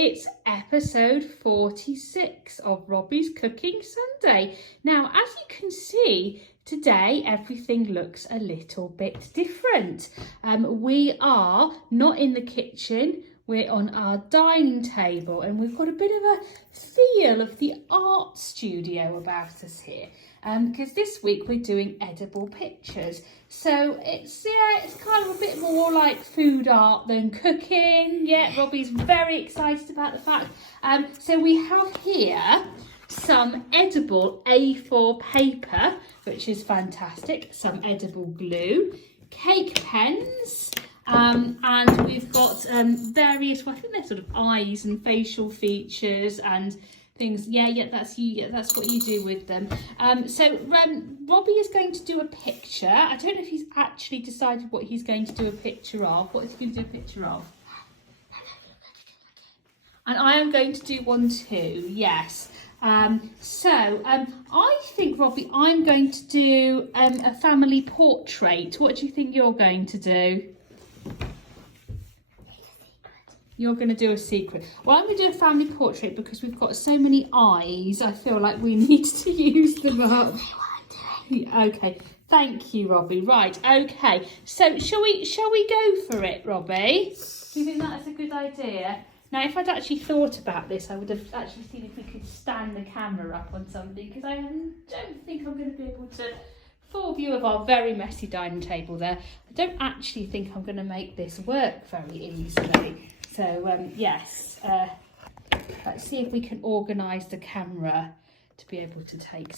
It's episode 46 of Robbie's Cooking Sunday. Now, as you can see, today everything looks a little bit different. We are not in the kitchen, we're on our dining table, and we've got a bit of a feel of the art studio about us here. Because this week we're doing edible pictures. So it's kind of a bit more like food art than cooking. Yeah, Robbie's very excited about the fact. So we have here some edible A4 paper, which is fantastic, some edible glue, cake pens, and we've got various, well, I think they're sort of eyes and facial features and things. Yeah, that's you. Yeah, that's what you do with them. So Robbie is going to do a picture. I don't know if he's actually decided what he's going to do a picture of. What is he going to do a picture of? And I am going to do one too. Yes. I think, Robbie, I'm going to do a family portrait. What do you think you're going to do? You're going to do a secret. Well, I'm going to do a family portrait because we've got so many eyes. I feel like we need to use them up. Okay, thank you, Robbie. Right, okay. So shall we go for it, Robbie? Do you think that's a good idea? Now, if I'd actually thought about this, I would have actually seen if we could stand the camera up on something, because I don't think I'm going to be able to. Full view of our very messy dining table there. I don't actually think I'm going to make this work very easily. So yes, let's see if we can organise the camera to be able to take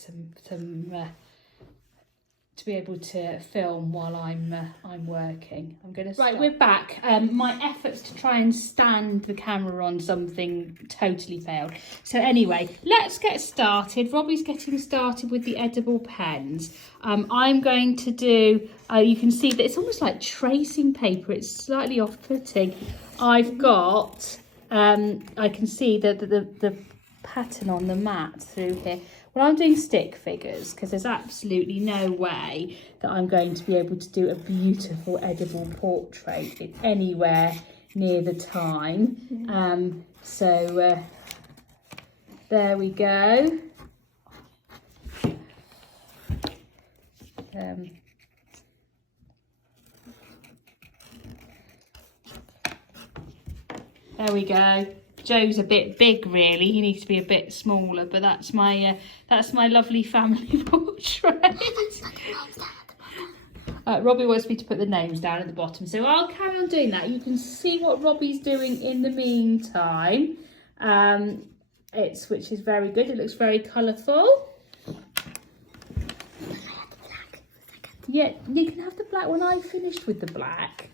to be able to film while I'm working. I'm going to stop. Right, we're back. My efforts to try and stand the camera on something totally failed. So anyway, let's get started. Robbie's getting started with the edible pens. I'm going to do, you can see that it's almost like tracing paper. It's slightly off-putting. I've got, I can see the pattern on the mat through here. Well, I'm doing stick figures because there's absolutely no way that I'm going to be able to do a beautiful edible portrait anywhere near the time. There we go. There we go. Joe's a bit big, really. He needs to be a bit smaller, but that's my lovely family portrait. Robbie wants me to put the names down at the bottom, so I'll carry on doing that. You can see what Robbie's doing in the meantime, which is very good. It looks very colourful. Yeah, you can have the black when I've finished with the black.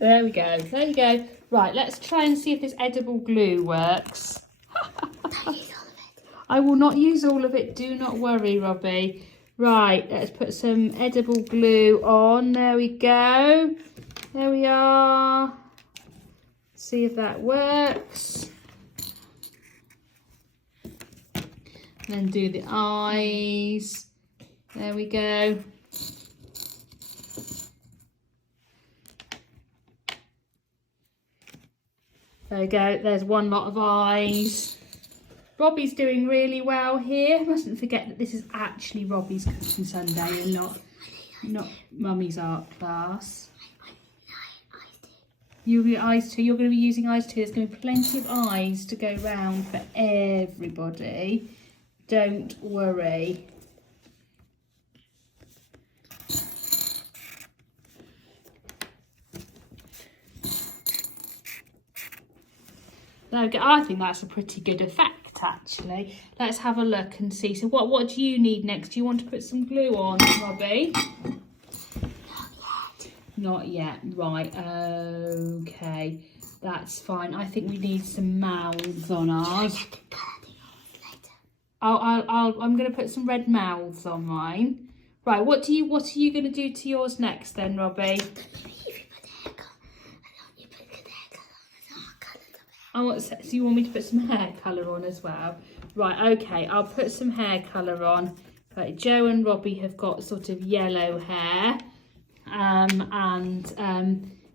There we go, there you go. Right, let's try and see if this edible glue works. Don't use all of it. I will not use all of it, do not worry, Robbie. Right, let's put some edible glue on. There we go. There we are. See if that works. And then do the eyes. There we go. There we go, there's one lot of eyes. Robbie's doing really well here. Mustn't forget that this is actually Robbie's Cooking Sunday and not Mummy's art class. You'll be eyes too. You're going to be using eyes too. There's going to be plenty of eyes to go round for everybody. Don't worry. Okay, I think that's a pretty good effect, actually. Let's have a look and see. So what do you need next? Do you want to put some glue on, Robbie? Not yet. Right, okay. That's fine. I think we need some mouths on ours. I'm going to put some red mouths on mine. Right, what are you going to do to yours next then, Robbie? Oh, so you want me to put some hair colour on as well? Right, okay, I'll put some hair colour on. Right, Joe and Robbie have got sort of yellow hair.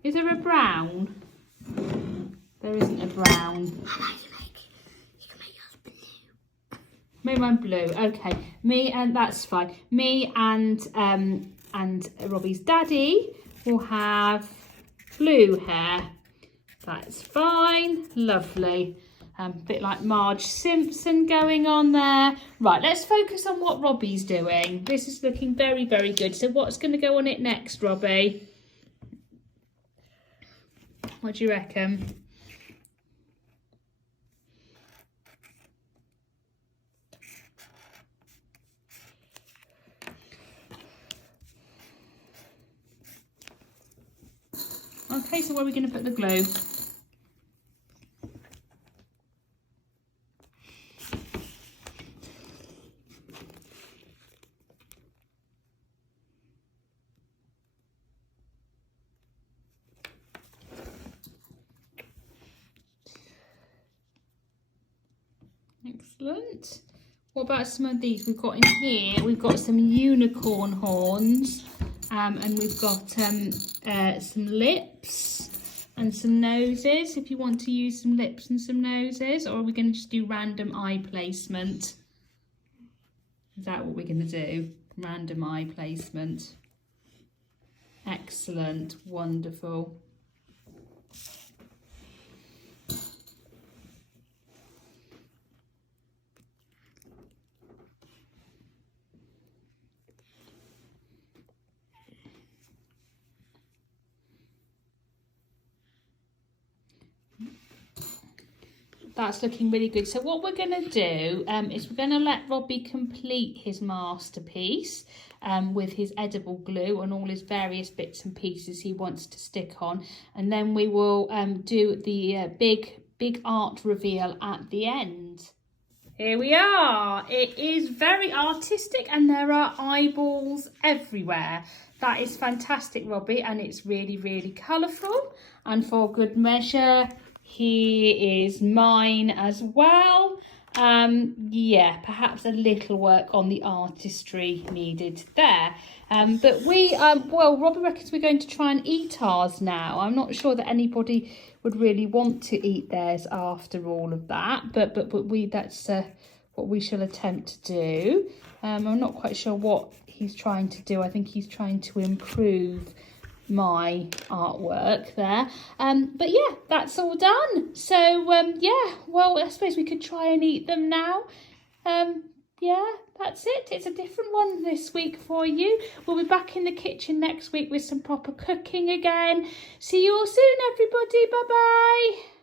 Is there a brown? There isn't a brown. You can make yours blue. Make mine blue. Okay. Me and that's fine. Me and Robbie's daddy will have blue hair. That's fine. Lovely. A bit like Marge Simpson going on there. Right, let's focus on what Robbie's doing. This is looking very, very good. So what's going to go on it next, Robbie? What do you reckon? Okay, so where are we going to put the glue? Excellent. What about some of these? We've got in here, we've got some unicorn horns, and we've got some lips and some noses, if you want to use some lips and some noses, or are we going to just do random eye placement? Is that what we're going to do? Random eye placement. Excellent, wonderful. That's looking really good. So what we're going to do is we're going to let Robbie complete his masterpiece with his edible glue and all his various bits and pieces he wants to stick on. And then we will do the big art reveal at the end. Here we are. It is very artistic and there are eyeballs everywhere. That is fantastic, Robbie, and it's really, really colourful. And for good measure, here is mine as well. Yeah, perhaps a little work on the artistry needed there. But we, well, Robbie reckons we're going to try and eat ours now. I'm not sure that anybody would really want to eat theirs after all of that. But that's what we shall attempt to do. I'm not quite sure what he's trying to do. I think he's trying to improve my artwork there, but yeah, that's all done. So yeah, well, I suppose we could try and eat them now. Yeah, that's it. It's a different one this week for you. We'll be back in the kitchen next week with some proper cooking again. See you all soon, everybody. Bye bye.